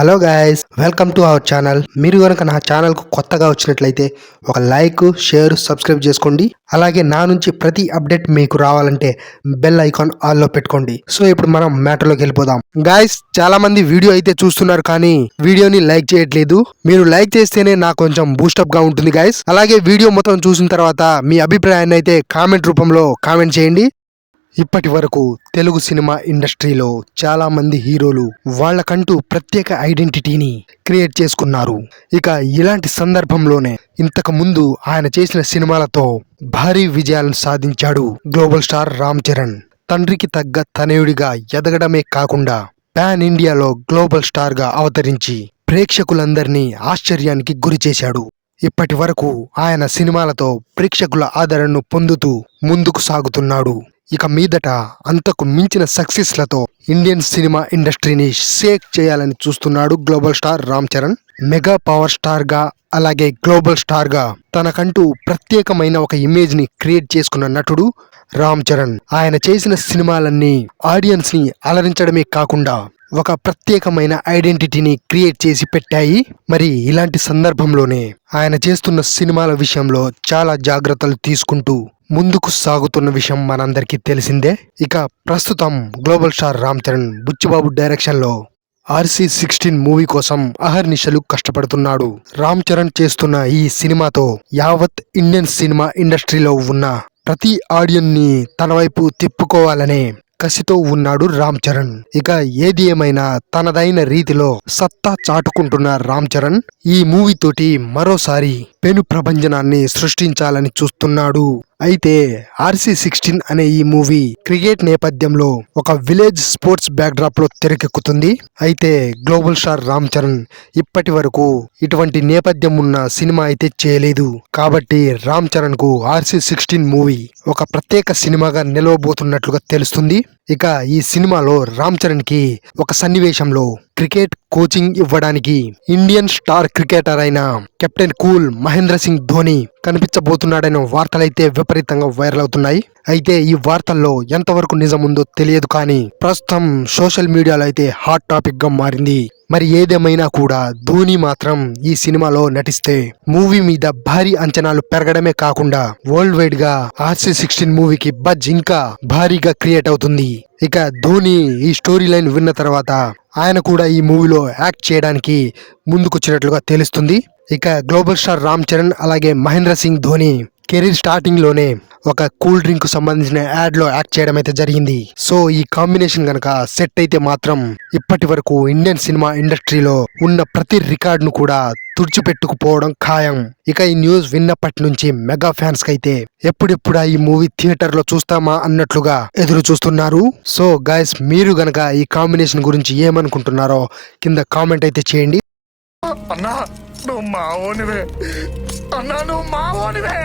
Hello guys, welcome to our channel. మీరు కనుక నా ఛానల్కు కొత్తగా వచ్చినట్లయితే ఒక లైక్, షేర్, సబ్స్క్రైబ్ చేసుకోండి. అలాగే నా నుంచి ప్రతి అప్డేట్ మీకు రావాలంటే బెల్ ఐకాన్ ఆల్లో పెట్టుకోండి. సో ఇప్పుడు మనం మ్యాటర్లోకి వెళ్ళిపోదాం. గైస్, చాలా మంది వీడియో అయితే చూస్తున్నారు కానీ వీడియోని లైక్ చేయట్లేదు. మీరు లైక్ చేస్తేనే నాకు కొంచెం బూస్టప్ గా ఉంటుంది గైస్. అలాగే వీడియో మొత్తం చూసిన తర్వాత మీ అభిప్రాయాన్ని అయితే కామెంట్ రూపంలో కామెంట్ చేయండి. ఇప్పటి వరకు తెలుగు సినిమా ఇండస్ట్రీలో చాలా మంది హీరోలు వాళ్ళకంటూ ప్రత్యేక ఐడెంటిటీని క్రియేట్ చేసుకున్నారు. ఇక ఇలాంటి సందర్భంలోనే ఇంతకు ముందు ఆయన చేసిన సినిమాలతో భారీ విజయాలను సాధించాడు గ్లోబల్ స్టార్ రామ్ చరణ్. తండ్రికి తగ్గ తనయుడిగా ఎదగడమే కాకుండా పాన్ ఇండియాలో గ్లోబల్ స్టార్ గా అవతరించి ప్రేక్షకులందరినీ ఆశ్చర్యానికి గురి చేశాడు. ఇప్పటి వరకు ఆయన సినిమాలతో ప్రేక్షకుల ఆదరణను పొందుతూ ముందుకు సాగుతున్నాడు. ఇక మీదట అంతకు మించిన సక్సెస్లతో ఇండియన్ సినిమా ఇండస్ట్రీని షేక్ చేయాలని చూస్తున్నాడు global star Ram Charan. Mega power star గా అలాగే గ్లోబల్ స్టార్ గా తనకంటూ ప్రత్యేకమైన ఒక ఇమేజ్ ని క్రియేట్ చేసుకున్న నటుడు రామ్ చరణ్. ఆయన చేసిన సినిమాలన్నీ ఆడియన్స్ ని అలరించడమే కాకుండా ఒక ప్రత్యేకమైన ఐడెంటిటీని క్రియేట్ చేసి పెట్టాయి. మరి ఇలాంటి సందర్భంలోనే ఆయన చేస్తున్న సినిమాల విషయంలో చాలా జాగ్రత్తలు తీసుకుంటూ ముందుకు సాగుతున్న విషయం మనందరికీ తెలిసిందే. ఇక ప్రస్తుతం global star Ram Charan Buchibabu direction లో RC16 మూవీ కోసం అహర్నిశలు కష్టపడుతున్నాడు. రామ్ చరణ్ చేస్తున్న ఈ సినిమాతో యావత్ ఇండియన్ సినిమా ఇండస్ట్రీలో ఉన్న ప్రతి ఆడియన్ ని తన వైపు తిప్పుకోవాలనే కసితో ఉన్నాడు రామ్ చరణ్. ఇక ఏది ఏమైనా తనదైన రీతిలో సత్తా చాటుకుంటున్న రామ్ చరణ్ ఈ మూవీ తోటి మరోసారి పెను ప్రభంజనాన్ని సృష్టించాలని చూస్తున్నాడు. అయితే RC16 అనే ఈ మూవీ క్రికెట్ నేపథ్యంలో ఒక విలేజ్ స్పోర్ట్స్ బ్యాక్డ్రాప్ లో తెరకెక్కుతుంది. అయితే గ్లోబల్ స్టార్ రామ్ చరణ్ ఇప్పటి వరకు ఇటువంటి నేపథ్యం ఉన్న సినిమా అయితే చేయలేదు. కాబట్టి రామ్ చరణ్ కు RC16 మూవీ ఒక ప్రత్యేక సినిమాగా నిలవబోతున్నట్లుగా తెలుస్తుంది. ఇక ఈ సినిమాలో రామ్ చరణ్ కి ఒక సన్నివేశంలో క్రికెట్ కోచింగ్ ఇవ్వడానికి ఇండియన్ స్టార్ క్రికెటర్ అయిన కెప్టెన్ కూల్ మహేంద్ర సింగ్ ధోని కనిపించబోతున్నాడనే వార్తలైతే విపరీతంగా వైరల్ అవుతున్నాయి. అయితే ఈ వార్తల్లో ఎంతవరకు నిజం ఉందో తెలియదు కానీ ప్రస్తుతం సోషల్ మీడియాలో అయితే హాట్ టాపిక్ గా మారింది. మరి ఏదేమైనా కూడా ధోని మాత్రం ఈ సినిమాలో నటిస్తే మూవీ మీద భారీ అంచనాలు పెరగడమే కాకుండా వరల్డ్ వైడ్ గా RC16 మూవీకి బజ్ ఇంకా భారీగా క్రియేట్ అవుతుంది. ఇక ధోని ఈ స్టోరీ లైన్ విన్న తర్వాత ఆయన కూడా ఈ మూవీలో యాక్ట్ చేయడానికి ముందుకొచ్చినట్లుగా తెలుస్తుంది. ఇక గ్లోబల్ స్టార్ రామ్ చరణ్ అలాగే మహేంద్ర సింగ్ ధోని కెరీర్ స్టార్టింగ్ లోనే ఒక కూల్ డ్రింక్ కు సంబంధించిన యాడ్ లో యాక్ట్ చేయడం అయితే జరిగింది. సో ఈ కాంబినేషన్ గనక సెట్ అయితే మాత్రం ఇప్పటి వరకు ఇండియన్ సినిమా ఇండస్ట్రీలో ఉన్న ప్రతి రికార్డ్ ను కూడా తుడిచిపెట్టుకుపోవడం ఖాయం. ఇక ఈ న్యూస్ విన్నప్పటి నుంచి మెగా ఫ్యాన్స్ కైతే ఎప్పుడెప్పుడా ఈ మూవీ థియేటర్ లో చూస్తామా అన్నట్లుగా ఎదురు చూస్తున్నారు. సో గైస్, మీరు గనక ఈ కాంబినేషన్ గురించి ఏమనుకుంటున్నారో కింద కామెంట్ అయితే చేయండి. అన్నా నువ్వు మావోనివే, అన్నా నువ్వు మావోనివే.